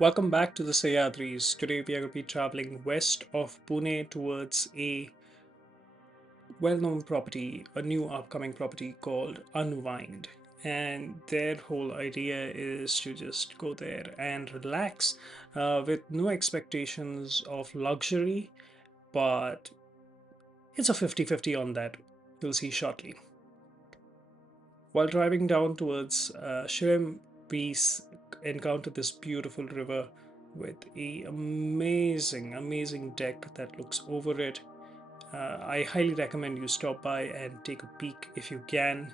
Welcome back to the Sahyadris. Today we are going to be traveling west of Pune towards a well-known property, a new upcoming property called Unwind. And their whole idea is to just go there and relax with no expectations of luxury, but it's a 50-50 on that. You'll see shortly. While driving down towards Shilimb, we encountered this beautiful river with a amazing deck that looks over it. I highly recommend you stop by and take a peek if you can,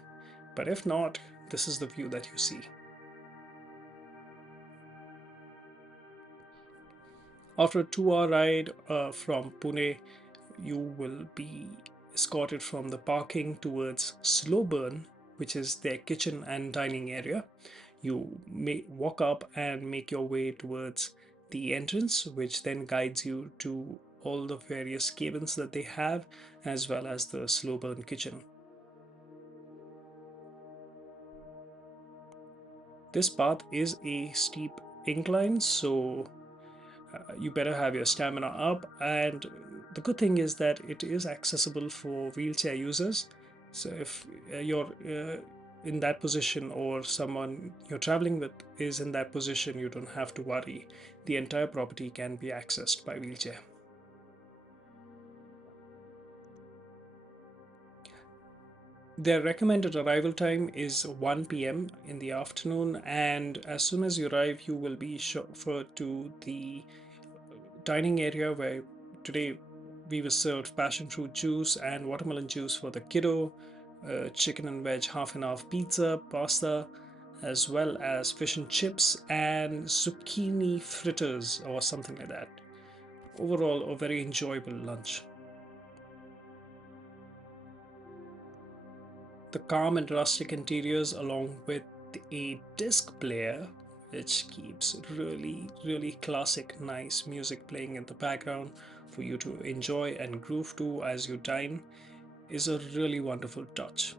but if not, this is the view that you see. After a 2 hour ride from Pune, you will be escorted from the parking towards Slow Burn, which is their kitchen and dining area. You may walk up and make your way towards the entrance, which then guides you to all the various cabins that they have, as well as the slow burn kitchen. This path is a steep incline, so you better have your stamina up. And the good thing is that it is accessible for wheelchair users. So if you're in that position, or someone you're traveling with is in that position, you don't have to worry. The entire property can be accessed by wheelchair. Their recommended arrival time is 1 p.m. in the afternoon, and as soon as you arrive, you will be chauffeured to the dining area where today we were served passion fruit juice and watermelon juice for the kiddo, chicken and veg half and half pizza, pasta, as well as fish and chips and zucchini fritters or something like that. Overall, a very enjoyable lunch. The calm and rustic interiors, along with a disc player, which keeps really classic, nice music playing in the background for you to enjoy and groove to as you dine, is a really wonderful touch.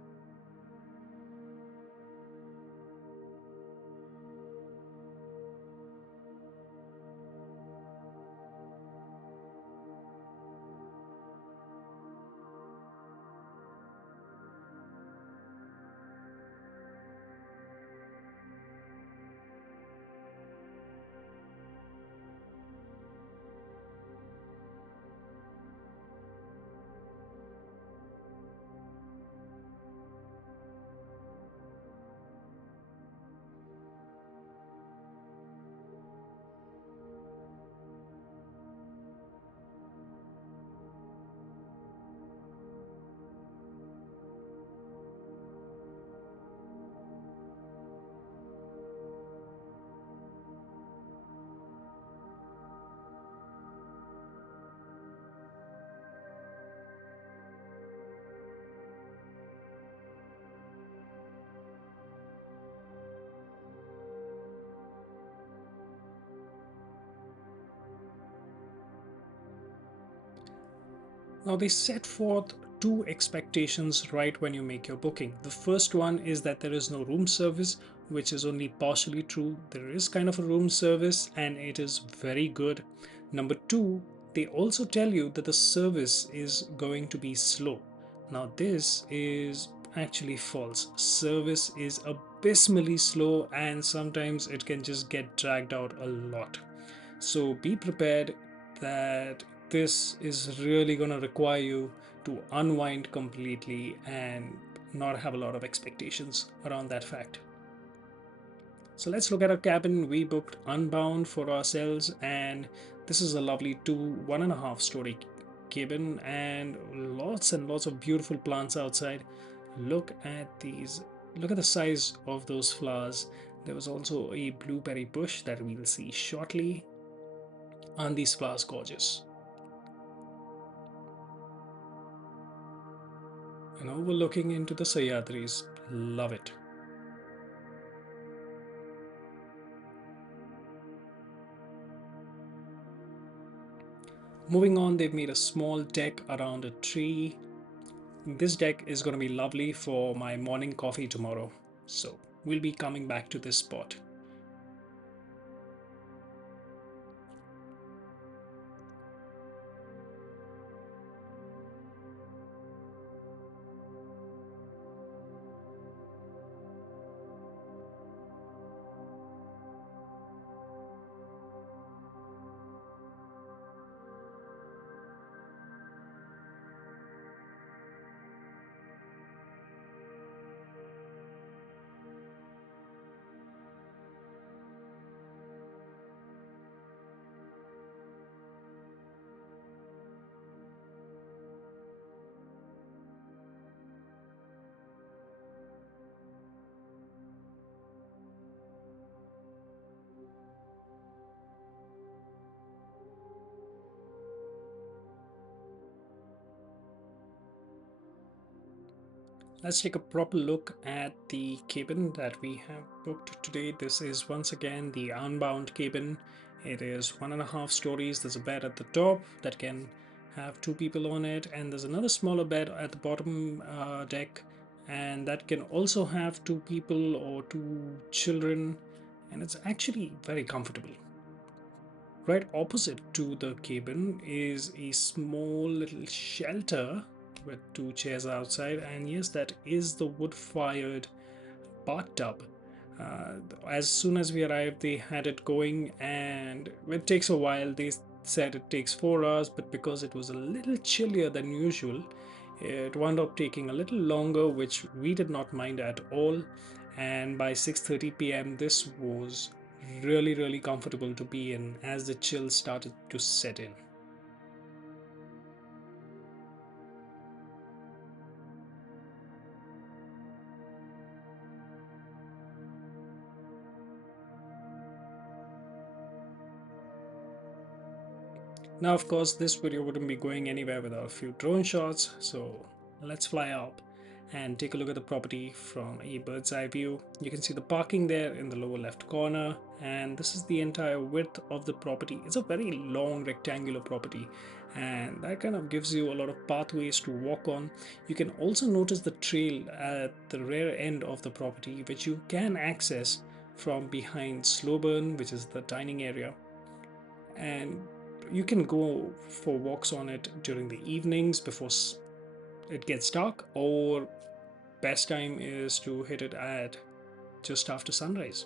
Now, they set forth two expectations right when you make your booking. The first one is that there is no room service, which is only partially true. There is kind of a room service and it is very good. Number two, they also tell you that the service is going to be slow. Now, this is actually false. Service is abysmally slow and sometimes it can just get dragged out a lot. So be prepared that this is really going to require you to unwind completely and not have a lot of expectations around that fact. So let's look at our cabin. We booked Unbound for ourselves, and this is a lovely 1.5 story cabin and lots of beautiful plants outside. Look at these. Look at the size of those flowers. There was also a blueberry bush that we'll see shortly. Aren't these flowers gorgeous? And overlooking into the Sahyadris. Love it. Moving on, they've made a small deck around a tree. This deck is going to be lovely for my morning coffee tomorrow. So we'll be coming back to this spot. Let's take a proper look at the cabin that we have booked today. This is once again the Unbound cabin. It is 1.5 stories. There's a bed at the top that can have two people on it, and there's another smaller bed at the bottom deck, and that can also have two people or two children, and it's actually very comfortable. Right opposite to the cabin is a small little shelter with two chairs outside, and yes, that is the wood fired bathtub. As soon as we arrived, they had it going, and it takes a while. They said it takes 4 hours, but because it was a little chillier than usual, it wound up taking a little longer, which we did not mind at all. And by 6:30 p.m., this was really comfortable to be in as the chill started to set in. Now, of course, this video wouldn't be going anywhere without a few drone shots, so let's fly up and take a look at the property from a bird's eye view. You can see the parking there in the lower left corner, and this is the entire width of the property. It's a very long rectangular property, and that kind of gives you a lot of pathways to walk on. You can also notice the trail at the rear end of the property, which you can access from behind slow burn, which is the dining area, and you can go for walks on it during the evenings before it gets dark, or best time is to hit it at just after sunrise.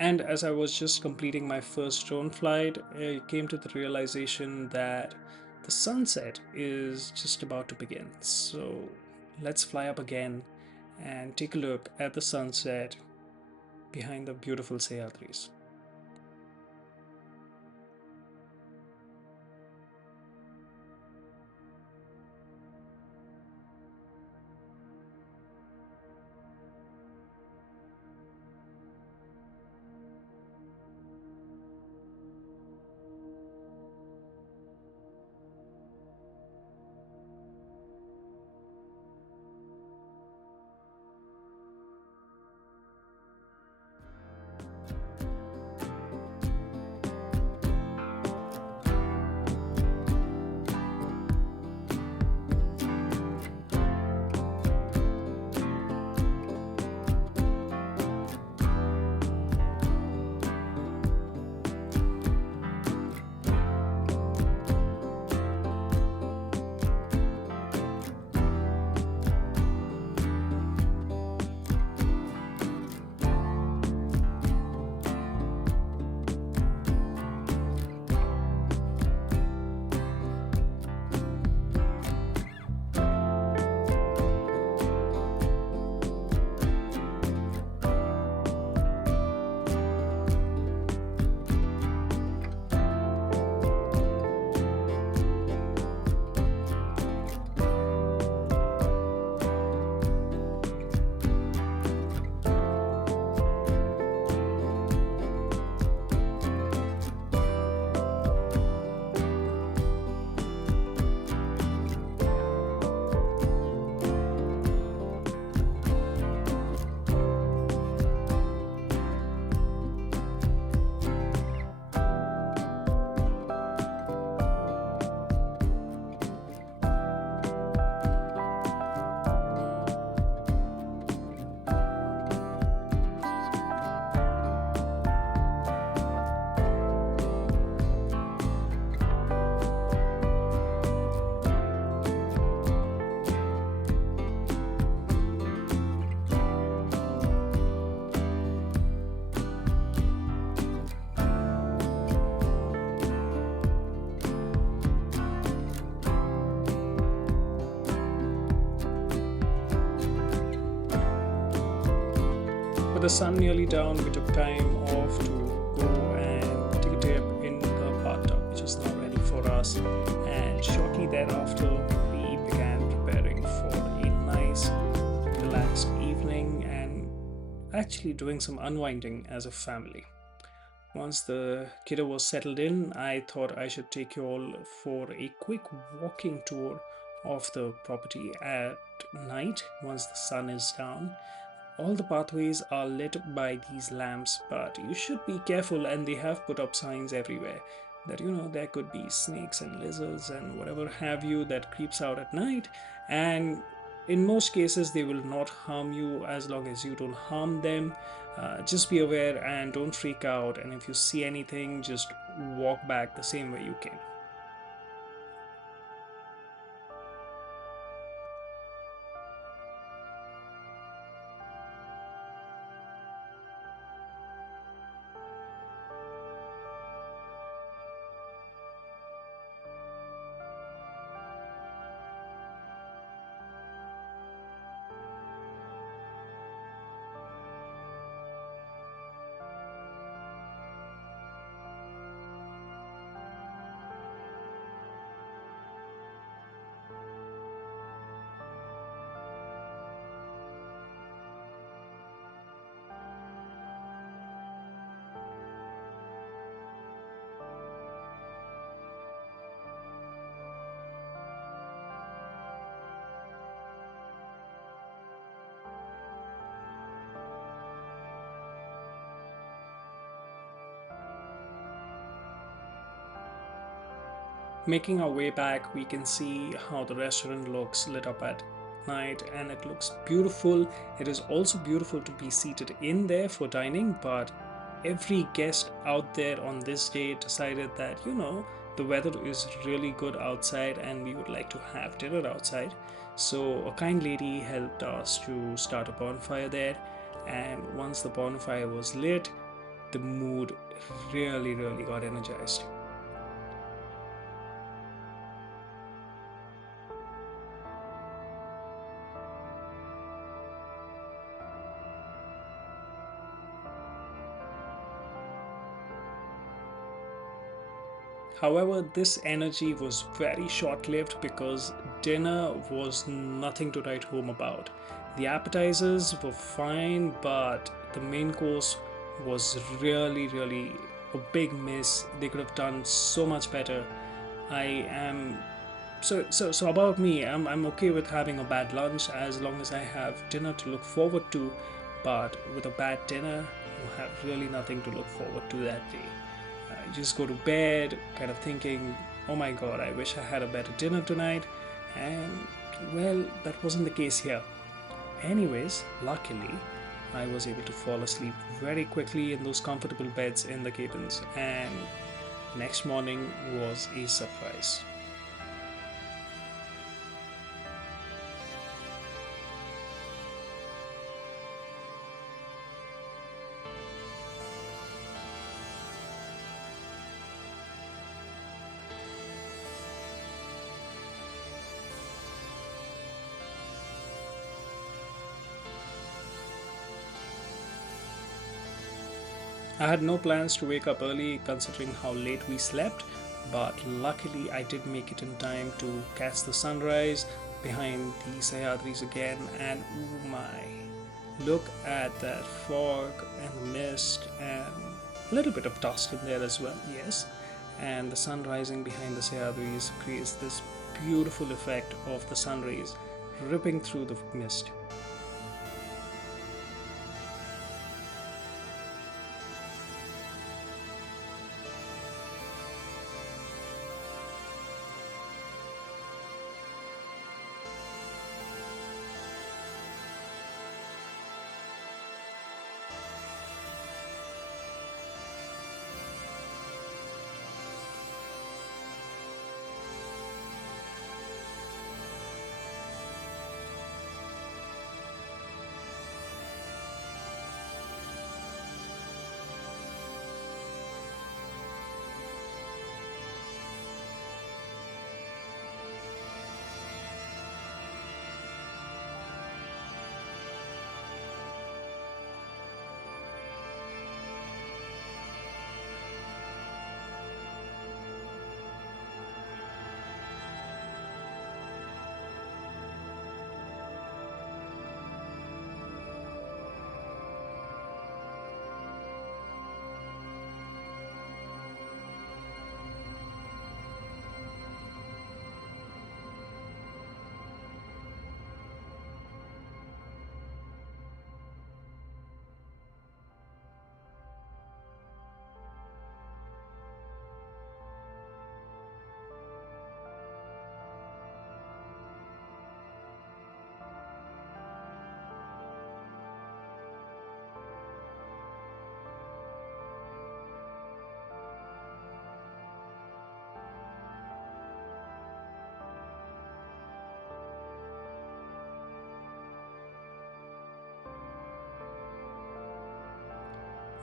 And as I was just completing my first drone flight, I came to the realization that the sunset is just about to begin. So let's fly up again and take a look at the sunset behind the beautiful Sahyadris. the sun nearly down, we took time off to go and take a dip in the bathtub, which was now ready for us. And shortly thereafter, we began preparing for a nice, relaxed evening and actually doing some unwinding as a family. Once the kiddo was settled in, I thought I should take you all for a quick walking tour of the property at night once the sun is down. All the pathways are lit by these lamps, but you should be careful, and they have put up signs everywhere that there could be snakes and lizards and whatever have you that creeps out at night. And in most cases, they will not harm you as long as you don't harm them. Just be aware and don't freak out. And if you see anything, just walk back the same way you came. Making our way back, we can see how the restaurant looks lit up at night, and it looks beautiful. It is also beautiful to be seated in there for dining, but every guest out there on this day decided that the weather is really good outside and we would like to have dinner outside. So a kind lady helped us to start a bonfire there, and once the bonfire was lit, the mood really got energized. However, this energy was very short lived because dinner was nothing to write home about. The appetizers were fine, but the main course was really a big miss. They could have done so much better. I am so about me, I'm okay with having a bad lunch as long as I have dinner to look forward to, but with a bad dinner, you have really nothing to look forward to that day. You just go to bed kind of thinking, oh my god, I wish I had a better dinner tonight. And well, that wasn't the case here. Anyways, luckily, I was able to fall asleep very quickly in those comfortable beds in the cabins, and next morning was a surprise. I had no plans to wake up early considering how late we slept, but luckily I did make it in time to catch the sunrise behind the Sahyadris again, and oh my, look at that fog and the mist and a little bit of dust in there as well, yes. And the sun rising behind the Sahyadris creates this beautiful effect of the sun rays ripping through the mist.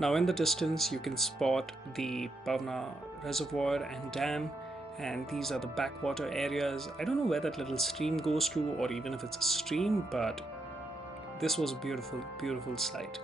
Now, in the distance, you can spot the Pavna Reservoir and Dam, and these are the backwater areas. I don't know where that little stream goes to, or even if it's a stream, but this was a beautiful, beautiful sight.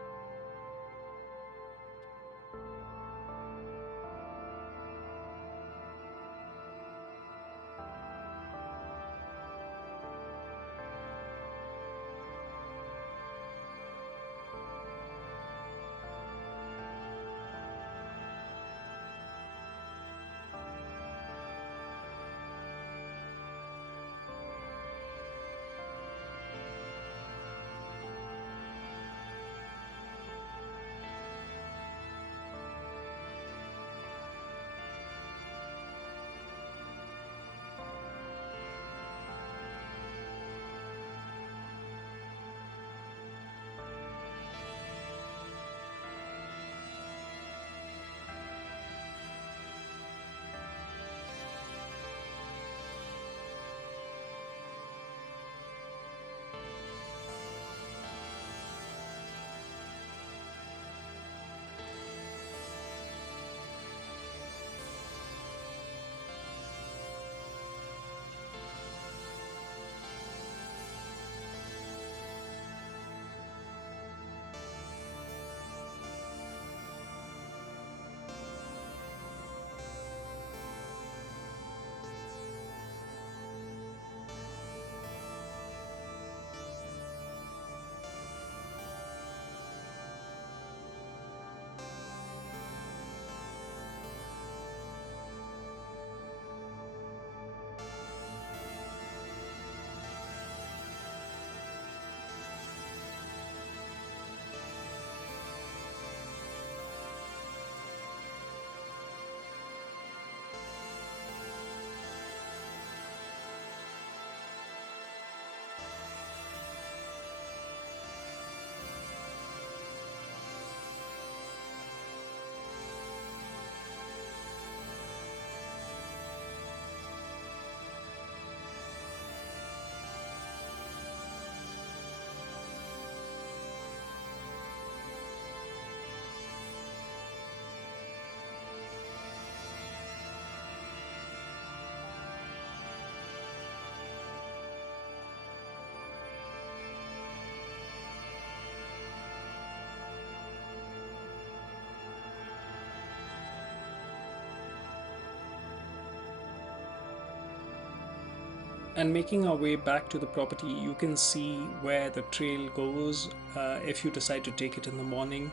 And making our way back to the property, you can see where the trail goes if you decide to take it in the morning.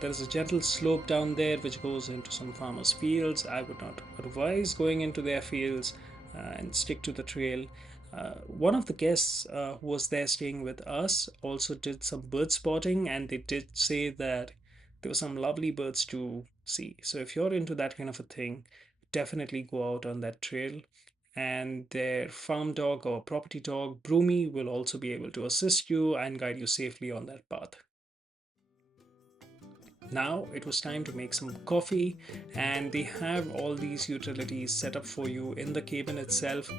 There's a gentle slope down there which goes into some farmers' fields. I would not advise going into their fields and stick to the trail. One of the guests who was there staying with us also did some bird spotting, and they did say that there were some lovely birds to see. So if you're into that kind of a thing, definitely go out on that trail, and their farm dog or property dog, Broomy, will also be able to assist you and guide you safely on that path. Now it was time to make some coffee, and they have all these utilities set up for you in the cabin itself.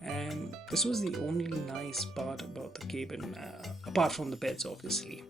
And this was the only nice part about the cabin, apart from the beds, obviously.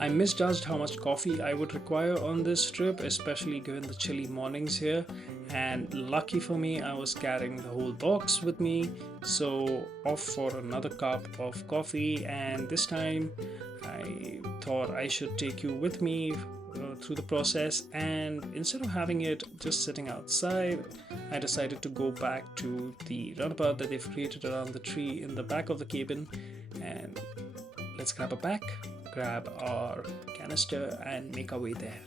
I misjudged how much coffee I would require on this trip, especially given the chilly mornings here. And lucky for me, I was carrying the whole box with me. So, off for another cup of coffee. And this time, I thought I should take you with me through the process. And instead of having it just sitting outside, I decided to go back to the runabout that they've created around the tree in the back of the cabin. And let's grab a pack, grab our canister, and make our way there.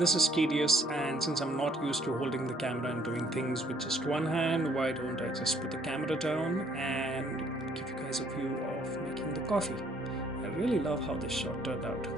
this is tedious, and since I'm not used to holding the camera and doing things with just one hand, why don't I just put the camera down and give you guys a view of making the coffee. I really love how this shot turned out.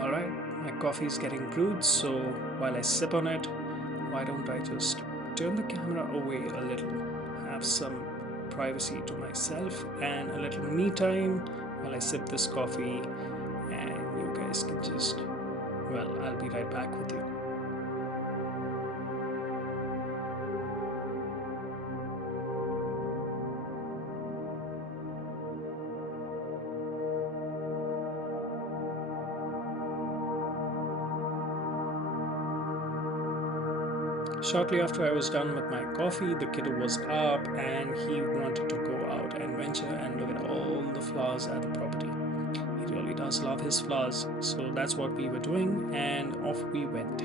Alright, my coffee is getting brewed, so while I sip on it, why don't I just turn the camera away a little, have some privacy to myself and a little me time while I sip this coffee, and you guys can just, well, I'll be right back with you. Shortly after I was done with my coffee, the kiddo was up and he wanted to go out and venture and look at all the flowers at the property. He really does love his flowers, so that's what we were doing, and off we went.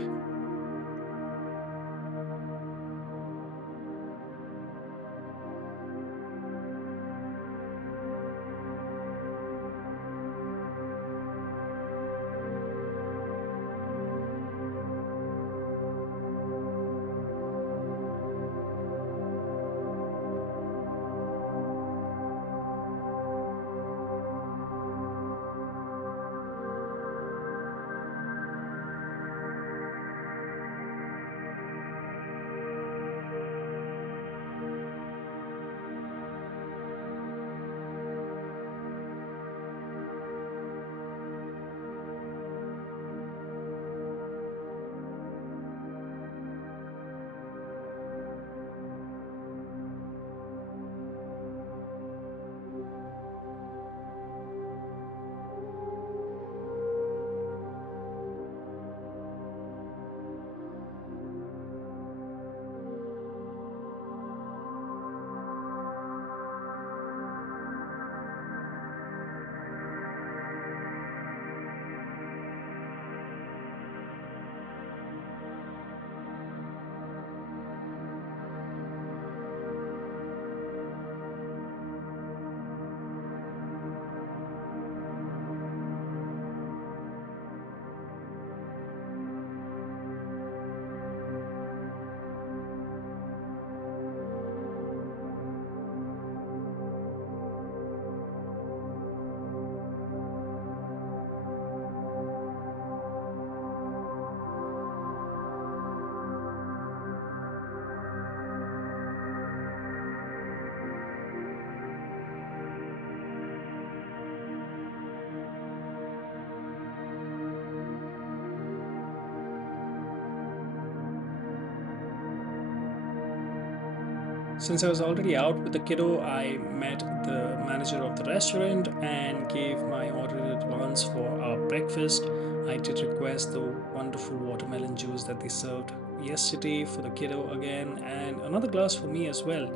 Since I was already out with the kiddo, I met the manager of the restaurant and gave my order in advance for our breakfast. I did request the wonderful watermelon juice that they served yesterday for the kiddo again, and another glass for me as well.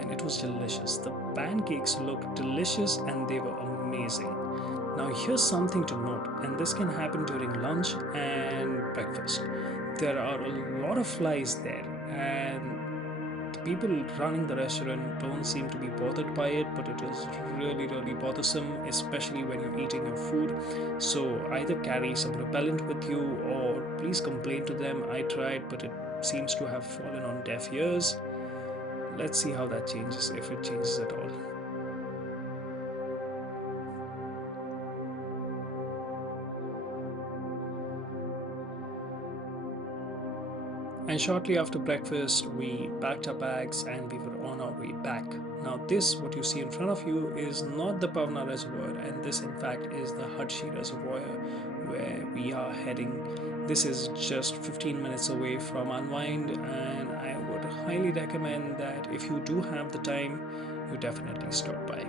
And it was delicious. The pancakes looked delicious and they were amazing. Now, here's something to note, and this can happen during lunch and breakfast. There are a lot of flies there, and the people running the restaurant don't seem to be bothered by it, but it is really, really bothersome, especially when you're eating your food. So either carry some repellent with you or please complain to them. I tried, but it seems to have fallen on deaf ears. Let's see how that changes, if it changes at all. And shortly after breakfast, we packed our bags and we were on our way back. Now, this, what you see in front of you, is not the Pavna Reservoir, and this, in fact, is the Hadshi Reservoir where we are heading. This is just 15 minutes away from Unwynd, and I would highly recommend that if you do have the time, you definitely stop by.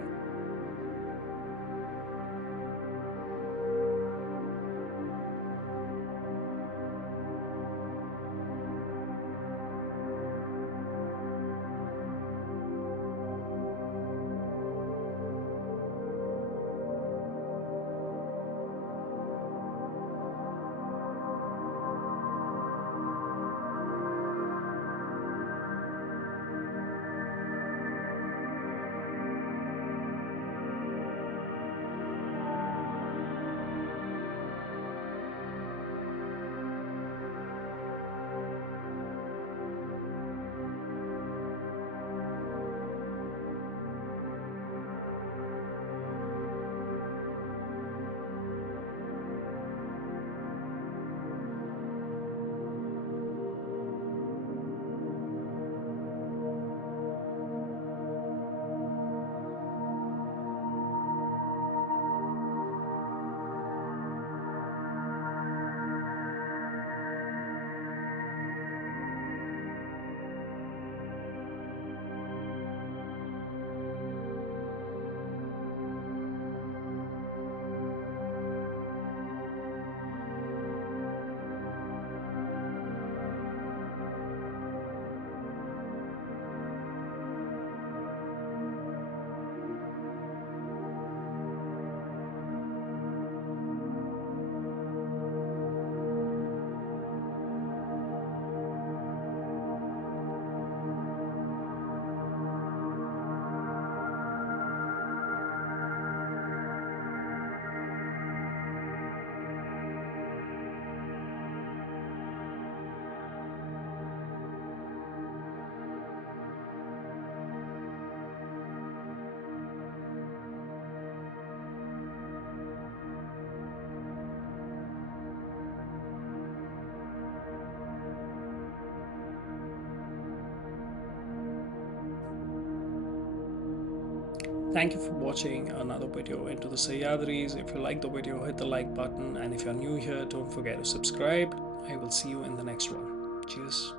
Thank you for watching another video into the Sahyadris. If you like the video, hit the like button, and if you're new here, don't forget to subscribe. I will see you in the next one. Cheers.